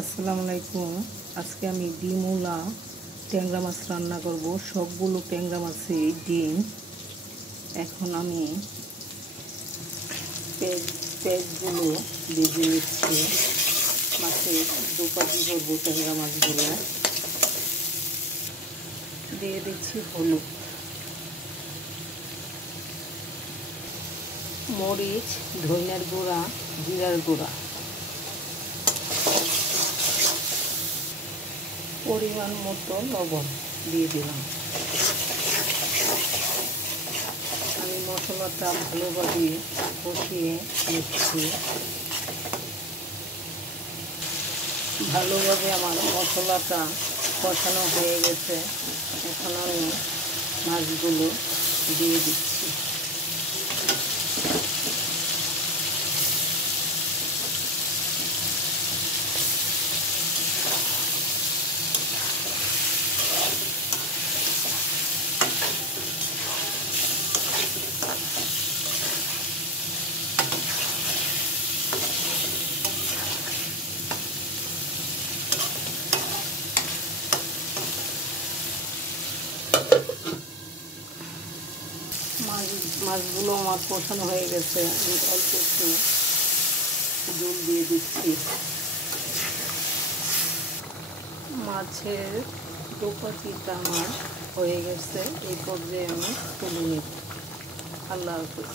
আসসালামু আলাইকুম। আজকে আমি ডিমওয়ালা ট্যাংরা মাছ রান্না করব। সবগুলো ট্যাংরা মাছে ডিম। এখন আমি পেঁয়াজগুলো ভেজে নিচ্ছি। মাছের দুপাটি করবো ট্যাংরা মাছগুলো। দিয়ে দিচ্ছি হলুদ, মরিচ, ধনিয়ার গুঁড়া, জিরার গুঁড়া, পরিমাণ মতো লবণ দিয়ে দিলাম। আমি মশলাটা ভালোভাবে কষিয়ে নিচ্ছি। ভালোভাবে আমার মশলাটা কষানো হয়ে গেছে। এখন আমি মাছগুলো দিয়ে দিচ্ছি। মাছগুলো আমার কষানো হয়ে গেছে। আমি অল্প একটু জল দিয়ে দিচ্ছি। মাছের দুপাটিটা আমার হয়ে গেছে। এই পর্যায়ে আমি তুলে নিব। আল্লাহ হাফেজ।